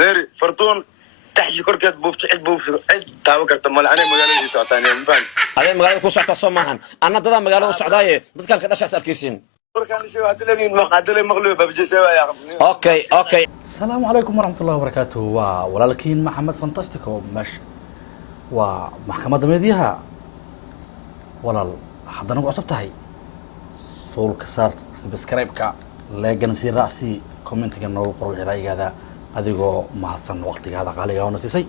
غير فرطون تحشي كركات بوف عد تاو كرت مال أنا مقالة سعتاني مبان هذا مقالة كوسع تصمعهن أنا ضد مقالة السعودية ضد كان كذا شخص أركيسين كان شو هتلاقي مقعدلي مغلوبة بجي سوا يا أخي أوكي السلام عليكم ورحمة الله وبركاته ولكن محمد فانتاستيكو مش ومحكمة ميديها ولا حد أنا عصبتهاي سول كسر سبسكرايبك لاجن سي رأسي كومنت كنا نقول رأي هذا أديكو ما حصل وقت هذا قال جاونا سيسي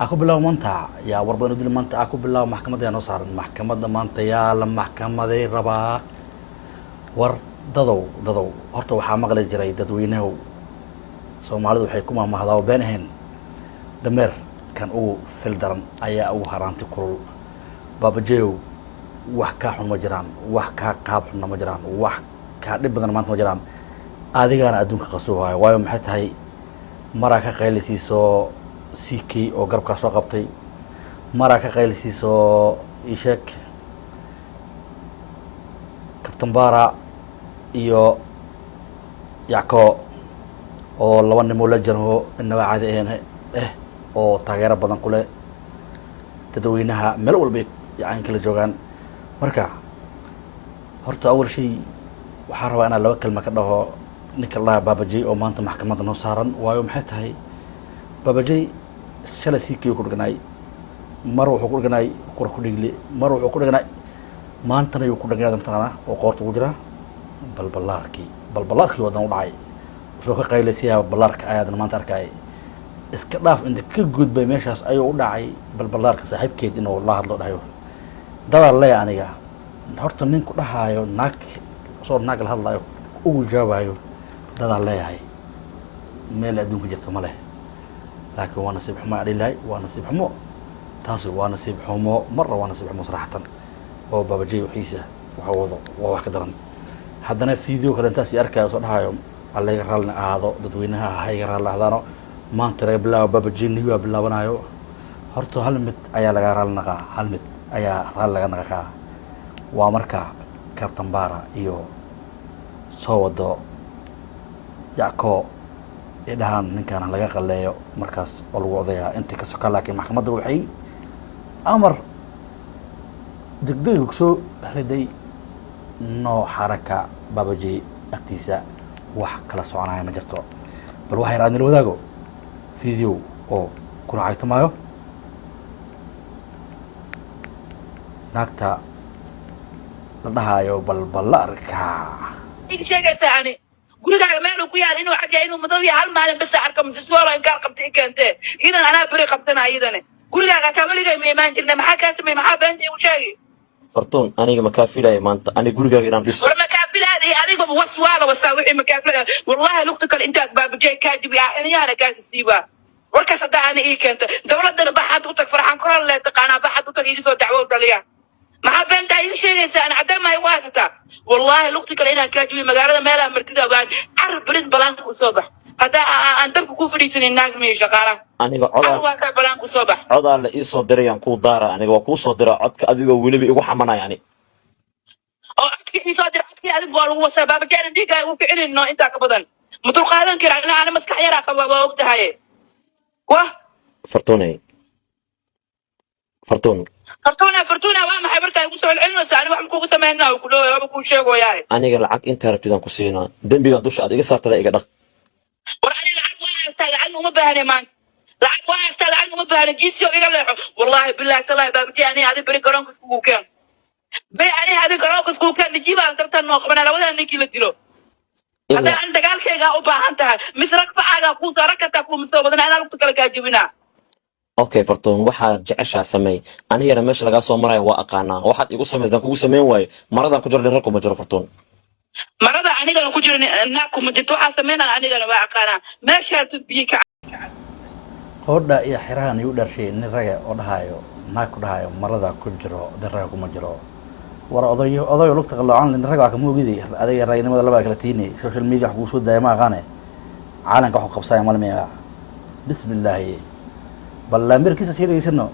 أكو بالله منتع يا وربنا دل منتع أكو بالله محكمة يا نصار محكمة منتع يا لما محكمة ذي ربا war dadow horta waxaa maqli jiray dadweynaha Soomaalidu waxay ku maamahdaa beenahan dameer kan ugu fildaran ayaa ugu haraanti kulul baabajeeyo wax ka xun ma jiraan wax ka qaab xun ma jiraan wax ka dhib badan maanta ma jiraan adigana adduunka qasoohay waayo maxay tahay mara ka qaylisiiso CK oo garabka soo qabtay mara ka qaylisiiso ishak Captain Bara iyo Yako oo laba nimo la jiro inaba caadi ahayn oo taageero badan ku leh dadweynaha meel walba yaan kala joogan marka horta awal shay waxaan rabaa inaan laba kalma ka dhaho ninka la Baabaji oo maanta maxkamadda noo saaran waayo maxay tahay Baabaji shalay CK ku dhiganay mar wuxuu ku dhiganay qor ku dhigli mar wuxuu ku dhiganay maantana uu ku dhagaadan taana oo qoorta ugu jira balbalaarkii wadan u dhacay soo ka qaylaysiyaa balbalaarka ayaad maanta arkay iska dhaaf inta ka gudbay meeshaas ayuu u dhacay balbalaarka saaxiibkeed inuu la hadlo dhayo dada leh aniga horta nin ku dhahayo naag soo naag la hadlayo ugu jawaayo dada leeyahay meel adduunka jirto ma leh laakiin waa nasiib xumo adilay waa nasiib xumo taas waa nasiib xumo marna waa nasiib xumo saraxtan oo Baabaji wixiisa waxa wado waa wax ka daran haddana video kale intaas arkaayo soo dhahayo alla iga raalna aado dadweynaha ha iga raal aadano maanta reer bilaabo Baabaji niyo bilaabanayo horta hal mid ayaa laga raal naqaa hal mid ayaa raal laga naqaa waa marka Captain Bara iyo soo wado Yako idaan ninkan laga qaleeyo markaas oo lagu odayaa inta ka soo laakiin maxkamadda waxay amar degdeg soo riday noo xaraka Baabaji agtiisa wax kala soconaya ma jirto bal waxay raadin wadaago video oo kuna aytamayo naagta la dhahayo balbalaarka sheegaysaani gurigaaga meel ku yaal inuu xajay inuu madow yahay hal maalin bas arka mas'uul in gaar qabtay keentay idan anaa bari qabsanaa idane gurigaaga kaamaliga ma imaan jirna maxaa ka sameey maxaa beentii u sheegay فرطون أنا مكافلة ما أنت أنا قولي قال بس ولا مكافلة هذه أنا بوصوالة وساوي مكافلة والله لقطك الإنتاج Baabaji كاجب يعني أنا كاس السيبا وركز ده أنا إيه كنت دولة ده بحث وتك فرحان كرر لا تقانا بحث وتك يجي صوت دعوة ودليا ما حبنت أي شيء أنا عدم ما يوافقك والله لقطك الإنا كاجب مقالة ما لا مرتدى وان عرب برد بلانك وصبح هذا أنت كوفري سن الناس مش شغالة أنا عضا بلانك وصبح عضا اللي إيصو دريان كو دارا أنا وكو صدر عضك أديو ولي بيقو حمنا يعني أكيد صادر أكيد هذا بقول هو سبب كان ديك وفعل إنه أنت كبدن متوقع هذا كير أنا مسك حيرة كبابا وقتها هاي فرطوني فرتونة وما حبرك يوصل العلم بس أنا بعمل كوسة مهنا وكله يبغى شيء وياي أنا قال لك أنت ربتي كوسينا دم بيقعد دوش أديك صار تلاقي قدك وأنا العب واحد استاذ عنه ما بهني مان لعب واحد استاذ عنه ما بهني جيت يوم يقول والله بالله تلا Baabaji أنا هذا بري كرام كسبوك كان أنا هذا كرام كسبوك كان نجيب على ترى الناق من الأول نيجي للدلو هذا أنت قال كي جاء أبا أنت مسرق فعلا كوسة ركتك ومسوي بدنا أنا لقطك لك جبنا أوكي فرطون واحد جعش سمي أنا هي ماشي لقى صومراي وأقانا واحد يقول سمي ذاك يقول سمي واي مرة كجر للركوب مجرى فرطون مرة أنا قالوا كجر ناكم مجتوا حسمينا أنا قالوا وأقانا ما شرط بيك qodha iyo xiraan uu dharshay nin raga oo dhahayo naag ku dhahayo marada ku jiro daraga kuma jiro war odayo lugta qaloocan nin raga ka moogidii adiga raynimada laba kala tiinay social media wax ku soo daayma aqaane caalanka wax qabsay malmeeya bismillah balla mirkiisa sheegaysano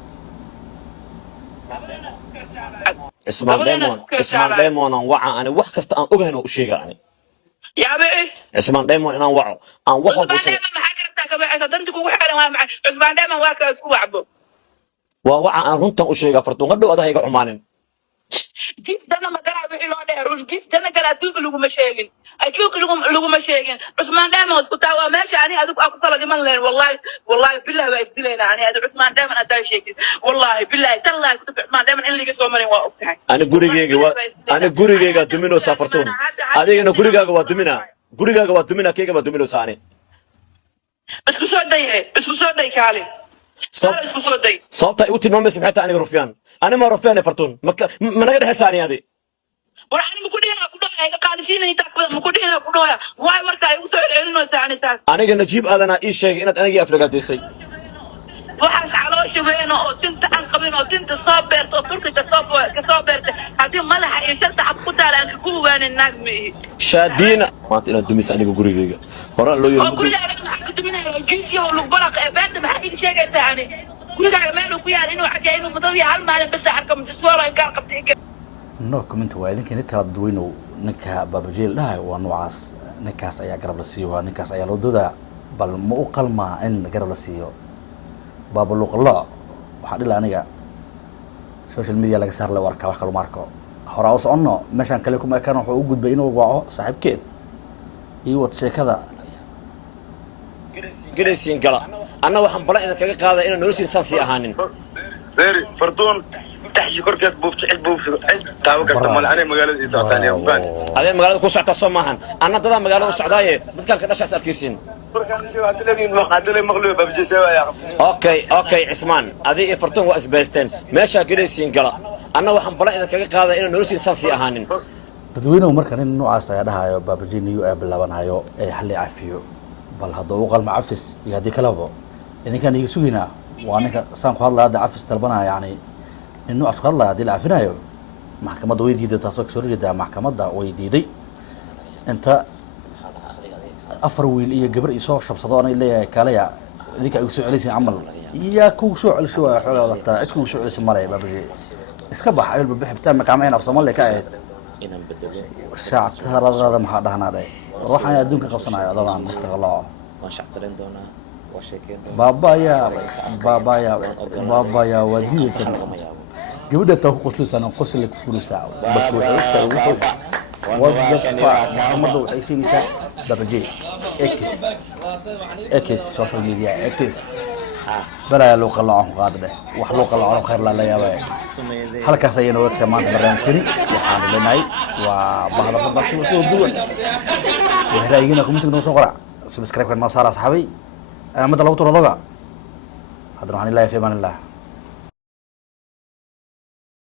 اسمان دايمون وعى أنا وح كست أن أجهن وشيء يعني يا بي اسمان دايمون أنا وعى أن وح ما حكرتك كبعت دنتك وحنا ما مع عثمان دائما واك اسكو وعبو ووعى أن رنتا وشيء فرتون قدو هذا هيك عمانين جيف دنا ما قال بحي لو دheer جيف دنا قال ادوق لوgu ma sheegin ajuuq lagu ma sheegin Usmaan Daaman isku taawa meesha ani adigu aku kala dhiman leen wallahi billahi waa isdilayna ani adigu Usmaan Daaman adaa sheegin wallahi billahi tallahi ku Usmaan Daaman in liga soo marin waa ogtahay أنا gurigeyga dumino safartoon adigana gurigaaga waa dumina keyga waa dumino saani isku soo day kaali isku soo day sababta u tilmaamaysa maxay tahay aniga rufyaan أنا ما رفيان فرتون ما نقدر حساني هذه waxaan ma ku dhina ku dhahay ka qaadisiinay inta ma ku dhina ku dhahay way markaa igu soo celinaysa saani saas aniga najiib adana ii sheeg inaad aniga aflagaadisay waxaas caloosha weyn oo tinta aan qabin oo tinta soo beerto turkiga soo beerta hadii madaxa iyo sharta xab ku taalaan ku waanin naag mihi shaadina maanta inaad dumis aniga gurigeyga hore loo oo gurigaaga maxaa ku duminayo jiisiyo lug balaq ee beerta maxaa iga sheegaysaa ani gurigaaga meel ku yaal inuu xajaa inuu madaw yahay hal maalin bas arka mas'uul ay gaar qabtay no comment waa idinka inta kala duwan oo ninka baabajeel dhahay waa noocaas ninkaas ayaa garab la siiyo ninkaas ayaa loo doodaa bal ma u qalma in garab la siiyo baabaluqlo waxa dhila aniga social media laga saar la warka wax kale marko hore oo socono meeshan kale kuma kan wuxuu u gudbay inuu waaco saaxiibkeed iyo wad sheekada gelaysiin gala anna waxaan balan inaad kaga qaaday inaan noloshiin saasi ahaanin beeri fartuun taxshi korkeed buufta cid buufsado cid taawo karta male anay magaalada ii socotaan iyo afgaan adee magaalada ku socota soo maahan anna dadaa magaalada u socdaaye dadkaan ka dhashaas arkaysiin اوكي عثمان هذه فرتون واسباستين ماشي جليسين قلا انا waxaan balan inaad kaga qaaday inaan noloshiin saasi ahaanin dadweynuhu markan in noocaas ay dhahayo baabajiniyo ay bilaabanayo ay xalli cafiyo bal hadduu u qalmo cafis iyo haddii kaleba idinkaan iga sugaynaa waa ninka saan ku hadlaya hadda cafis dalbanaya yani in noocaas ku hadlaya haddii la cafinayo maxkamadda way diiday taasoo kasoo horjeedaa maxkamadda way diiday inta afar wiil iyo gabar isoo shabsado anay leeyahay kaalaya idinka ay soo celisay amal yaa ku soo celisay waa xoolo wadata cid ku soo celisay maray baabaji iska bax ay bixibtaan makaameyn af Soomaaliya ka ahayd inaan bedelo shactarada maxaa dhahnaaday waxaan adduunka qabsanayo adaan mustaqbalo waan shactarin doonaa waa sheekeen baabaya wadiikan gabadha taa ku qoslaysan qosl ku furisa bakuu wuxuu wadfa maxkamadda waxay sheegaysaa babaji x social media x balaa loo qalacon qaadade wax loo qalacon khayr la yaabay halkaas ayayna waqti maanta barnaamijkani waxaan leenahay waa bahda fadhiista soo duwan waxraayina kumtiga soo qora subscribe kan ma saara asxaabay amada lagu turo doga hadana waxaan ilaahay fi amaan allah